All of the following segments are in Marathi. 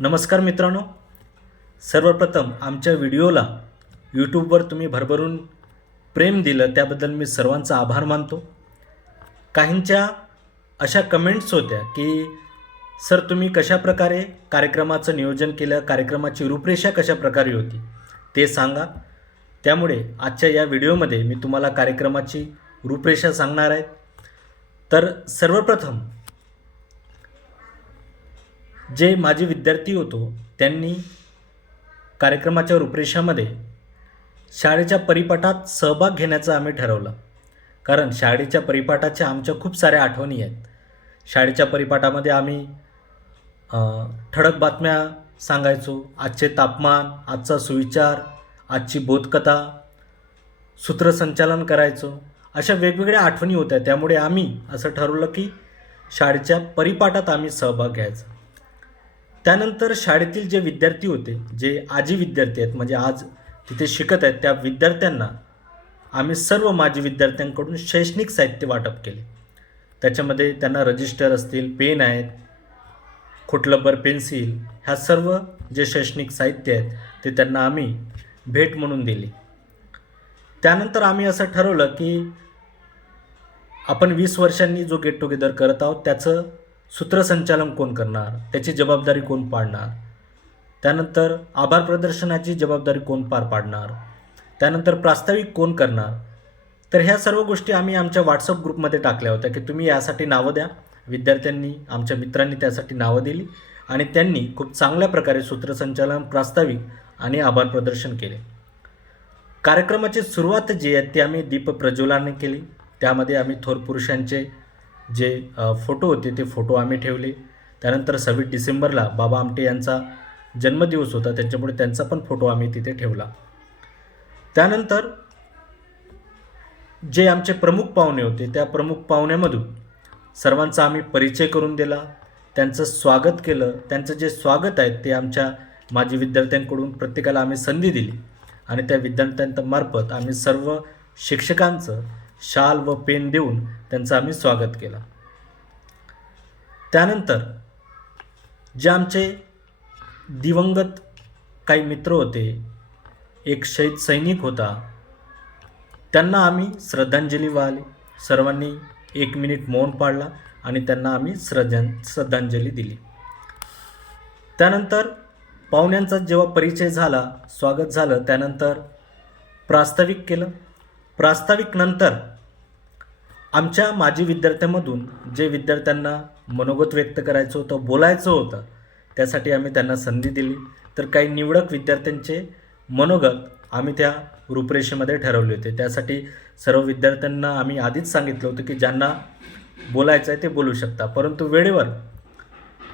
नमस्कार मित्रांनो. सर्वप्रथम आमच्या व्हिडिओला यूट्यूबवर तुम्ही भरभरून प्रेम दिलं त्याबद्दल मी सर्वांचा आभार मानतो. काहींच्या अशा कमेंट्स होत्या की सर तुम्ही कशाप्रकारे कार्यक्रमाचं नियोजन केलं कार्यक्रमाची रूपरेषा कशा प्रकारे होती ते सांगा. त्यामुळे आजच्या या व्हिडिओमध्ये मी तुम्हाला कार्यक्रमाची रूपरेषा सांगणार आहे. तर सर्वप्रथम जे माझे विद्यार्थी होतो त्यांनी कार्यक्रमाच्या रूपरेषामध्ये शाळेच्या परिपाठात सहभाग घेण्याचं आम्ही ठरवलं. कारण शाळेच्या परिपाठाच्या आमच्या खूप साऱ्या आठवणी आहेत. शाळेच्या परिपाठामध्ये आम्ही ठळक बातम्या सांगायचो. आजचे तापमान आजचा सुविचार आजची बोधकथा सूत्रसंचालन करायचो. अशा वेगवेगळ्या आठवणी होत्या. त्यामुळे आम्ही असं ठरवलं की शाळेच्या परिपाठात आम्ही सहभाग घ्यायचा. त्यानंतर शाळेतील जे विद्यार्थी होते जे आजी विद्यार्थी आहेत म्हणजे आज तिथे शिकत आहेत त्या विद्यार्थ्यांना आम्ही सर्व माजी विद्यार्थ्यांकडून शैक्षणिक साहित्य वाटप केले. त्याच्यामध्ये त्यांना रजिस्टर असतील पेन आहेत खोटलबर पेन्सिल ह्या सर्व जे शैक्षणिक साहित्य आहेत ते त्यांना आम्ही भेट म्हणून दिली. त्यानंतर आम्ही असं ठरवलं की आपण वीस वर्षांनी जो गेट टुगेदर करत आहोत त्याचं सूत्रसंचालन कोण करणार? त्याची जबाबदारी कोण पाडणार? त्यानंतर आभार प्रदर्शनाची जबाबदारी कोण पार पाडणार? त्यानंतर प्रास्ताविक कोण करणार? तर ह्या सर्व गोष्टी आम्ही आमच्या व्हॉट्सअप ग्रुपमध्ये टाकल्या होत्या की तुम्ही यासाठी नावं द्या. विद्यार्थ्यांनी आमच्या मित्रांनी त्यासाठी नावं दिली आणि त्यांनी खूप चांगल्या प्रकारे सूत्रसंचालन प्रास्ताविक आणि आभार प्रदर्शन केले. कार्यक्रमाची सुरुवात जी आहे ती आम्ही दीप प्रज्वलाने केली. त्यामध्ये आम्ही थोर पुरुषांचे जे फोटो होते ते फोटो आम्ही ठेवले. त्यानंतर सव्वीस डिसेंबरला बाबा आमटे यांचा जन्मदिवस होता. त्याच्यामुळे त्यांचा पण फोटो आम्ही तिथे ठेवला. त्यानंतर जे आमचे प्रमुख पाहुणे होते त्या प्रमुख पाहुण्यामधून सर्वांचा आम्ही परिचय करून दिला. त्यांचं स्वागत केलं. त्यांचं जे स्वागत आहे ते आमच्या माजी विद्यार्थ्यांकडून प्रत्येकाला आम्ही संधी दिली. आणि त्या विद्यार्थ्यांमार्फत आम्ही सर्व शिक्षकांचं शाल व पेन देऊन त्यांचं आम्ही स्वागत केलं. त्यानंतर जे आमचे दिवंगत काही मित्र होते एक शहीद सैनिक होता त्यांना आम्ही श्रद्धांजली वाहिली. सर्वांनी एक मिनिट मौन पाळला आणि त्यांना आम्ही श्रद्धां श्रद्धांजली दिली. त्यानंतर पाहुण्यांचा जेव्हा परिचय झाला स्वागत झालं त्यानंतर प्रास्ताविक केलं. प्रास्ताविक नंतर आमच्या माजी विद्यार्थ्यांमधून जे विद्यार्थ्यांना मनोगत व्यक्त करायचं होतं बोलायचं होतं त्यासाठी आम्ही त्यांना संधी दिली. तर काही निवडक विद्यार्थ्यांचे मनोगत आम्ही त्या रूपरेषेमध्ये ठरवले होते. त्यासाठी सर्व विद्यार्थ्यांना आम्ही आधीच सांगितलं होतं की ज्यांना बोलायचं आहे ते बोलू शकता. परंतु वेळेवर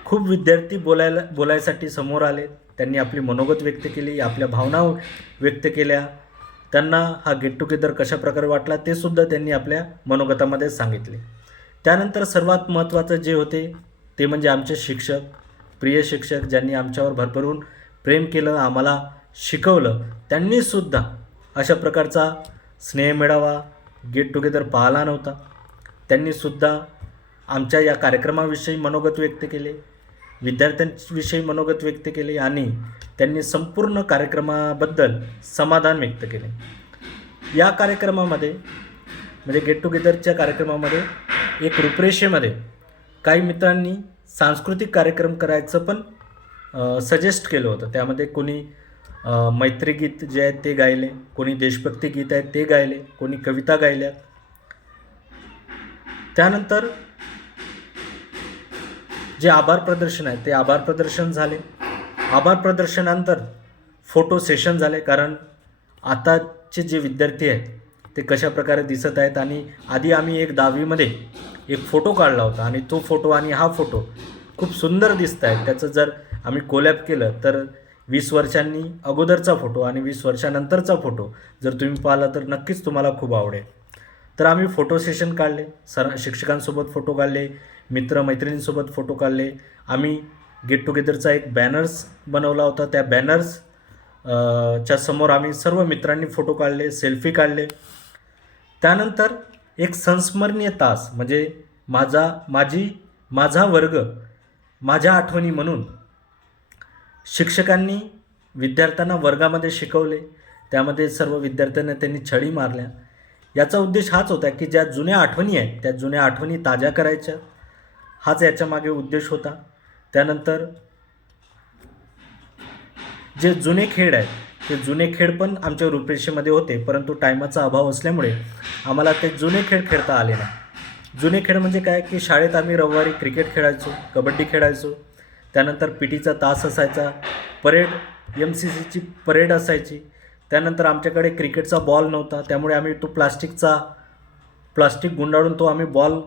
खूप विद्यार्थी बोलायला बोलायसाठी समोर आले. त्यांनी आपली मनोगत व्यक्त केली आपल्या भावना व्यक्त केल्या. त्यांना हा गेट टुगेदर कशाप्रकारे वाटला ते सुद्धा त्यांनी आपल्या मनोगतामध्ये सांगितले. त्यानंतर सर्वात महत्त्वाचं जे होते ते म्हणजे आमचे शिक्षक प्रिय शिक्षक ज्यांनी आमच्यावर भरभरून प्रेम केलं आम्हाला शिकवलं त्यांनीसुद्धा अशा प्रकारचा स्नेह मिळावा गेट टुगेदर पाहिला नव्हता. त्यांनीसुद्धा आमच्या या कार्यक्रमाविषयी मनोगत व्यक्त केले. विद्यार्थ्यांविषयी मनोगत व्यक्त केले आणि त्यांनी संपूर्ण कार्यक्रमाबद्दल समाधान व्यक्त केले. या कार्यक्रमामध्ये म्हणजे गेट टुगेदरच्या कार्यक्रमामध्ये एक रूपरेषेमध्ये काही मित्रांनी सांस्कृतिक कार्यक्रम करायचं पण सजेस्ट केलं होतं. त्यामध्ये कोणी मैत्री मैत्रीगीत जे आहेत ते गायले कोणी देशभक्ती गीत आहेत ते गायले कोणी कविता गायल्या. त्यानंतर जे आभार प्रदर्शन आहे ते आभार प्रदर्शन झाले. आभार प्रदर्शनानंतर फोटो सेशन झाले कारण आताचे जे विद्यार्थी आहेत ते कशा प्रकारे दिसत आहेत आणि आधी आम्ही एक दहावीमध्ये एक फोटो काढला होता आणि तो फोटो आणि हा फोटो खूप सुंदर दिसत आहेत. त्याचं जर आम्ही कोलॅप केलं तर वीस वर्षांनी अगोदरचा फोटो आणि वीस वर्षानंतरचा फोटो जर तुम्ही पाहिला तर नक्कीच तुम्हाला खूप आवडेल. तर आम्ही फोटो सेशन काढले. सर शिक्षकांसोबत फोटो काढले मित्र मैत्रिणींसोबत फोटो काढले. आम्ही गेट टुगेदरचा एक बॅनर्स बनवला होता. त्या बॅनर्स च्या समोर आम्ही सर्व मित्रांनी फोटो काढले सेल्फी काढले. त्यानंतर एक संस्मरणीय तास म्हणजे माझा माझी माझा वर्ग माझ्या आठवणी म्हणून शिक्षकांनी विद्यार्थ्यांना वर्गामध्ये शिकवले. त्यामध्ये सर्व विद्यार्थ्यांना त्यांनी छडी मारल्या. याचा उद्देश हाच होता की ज्या जुन्या आठवणी आहेत त्या जुन्या आठवणी ताज्या करायच्या. हाच याच्यामागे उद्देश होता. त्यानंतर जे जुने खेळ आहेत ते जुने खेळ पण आमच्या रूपरेषेमध्ये होते परंतु टायमाचा अभाव असल्यामुळे आम्हाला ते जुने खेळ खेळता आले नाही. जुने खेळ म्हणजे काय? की शाळेत आम्ही रविवारी क्रिकेट खेळायचो कबड्डी खेळायचो. त्यानंतर पी टीचा तास असायचा परेड एम सी सीची परेड असायची. त्यानंतर आमच्याकडे क्रिकेटचा बॉल नव्हता त्यामुळे आम्ही तो प्लास्टिकचा प्लास्टिक गुंडाळून तो आम्ही बॉल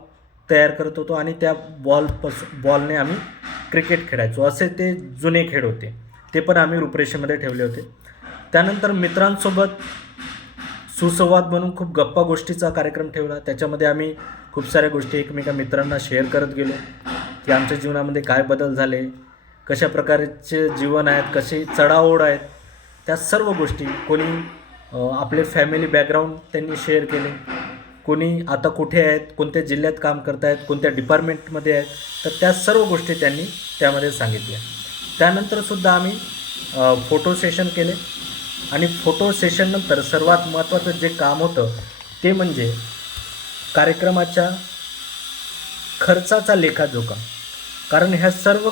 तयार करत होतो आणि त्या बॉलपास बॉलने आम्ही क्रिकेट खेळायचो. असे ते जुने खेळ होते. ते पण आम्ही रूपरेषेमध्ये ठेवले होते. त्यानंतर मित्रांसोबत सुसंवाद म्हणून खूप गप्पा गोष्टीचा कार्यक्रम ठेवला. त्याच्यामध्ये आम्ही खूप साऱ्या गोष्टी एकमेका मित्रांना शेअर करत गेलो की आमच्या जीवनामध्ये काय बदल झाले कशा प्रकारचे जीवन आहेत कसे चढाओढ आहेत त्या सर्व गोष्टी कोणी आपले फॅमिली बॅकग्राऊंड त्यांनी शेअर केले. कोणी आता कुठे आहेत कोणत्या जिल्ह्यात काम करत आहेत कोणत्या डिपार्टमेंटमध्ये आहेत तर त्या सर्व गोष्टी त्यांनी त्यामध्ये सांगितल्या. त्यानंतरसुद्धा आम्ही फोटो सेशन केले. आणि फोटो सेशननंतर सर्वात महत्त्वाचं जे काम होतं ते म्हणजे कार्यक्रमाच्या खर्चाचा लेखाजोखा कारण ह्या सर्व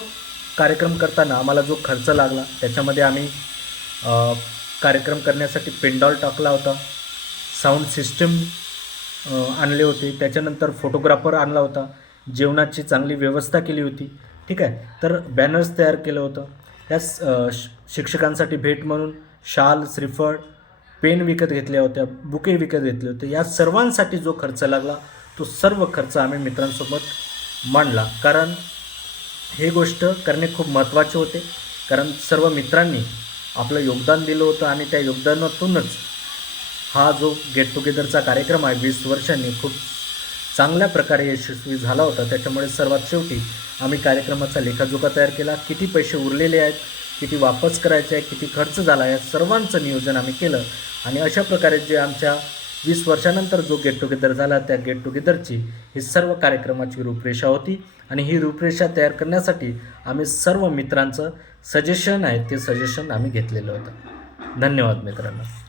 कार्यक्रम करताना आम्हाला जो खर्च लागला त्याच्यामध्ये आम्ही कार्यक्रम करण्यासाठी पेंडॉल टाकला होता. साऊंड सिस्टम आणले होते. त्याच्यानंतर फोटोग्राफर आणला होता. जेवणाची चांगली व्यवस्था केली होती. ठीक आहे? तर बॅनर्स तयार केलं होतं. या श- शिक्षकांसाठी भेट म्हणून शाल श्रीफळ पेन विकत घेतल्या होत्या बुके विकत घेतले होते. या सर्वांसाठी जो खर्च लागला तो सर्व खर्च आम्ही मित्रांसोबत मांडला. कारण हे गोष्ट करणे खूप महत्त्वाचे होते. कारण सर्व मित्रांनी आपलं योगदान दिलं होतं आणि त्या योगदानातूनच हा जो गेट टुगेदरचा कार्यक्रम आहे वीस वर्षांनी खूप चांगल्या प्रकारे यशस्वी झाला होता. त्याच्यामुळे सर्वात शेवटी आम्ही कार्यक्रमाचा लेखाजोखा तयार केला. किती पैसे उरलेले आहेत किती वापस करायचे आहे किती खर्च झाला या सर्वांचं नियोजन आम्ही केलं. आणि अशा प्रकारे जे आमच्या वीस वर्षानंतर जो गेट टुगेदर झाला त्या गेट टुगेदरची ही सर्व कार्यक्रमाची रूपरेषा होती. आणि ही रूपरेषा तयार करण्यासाठी आम्ही सर्व मित्रांचं सजेशन आहे ते सजेशन आम्ही घेतलेलं होतं. धन्यवाद मित्रांनो.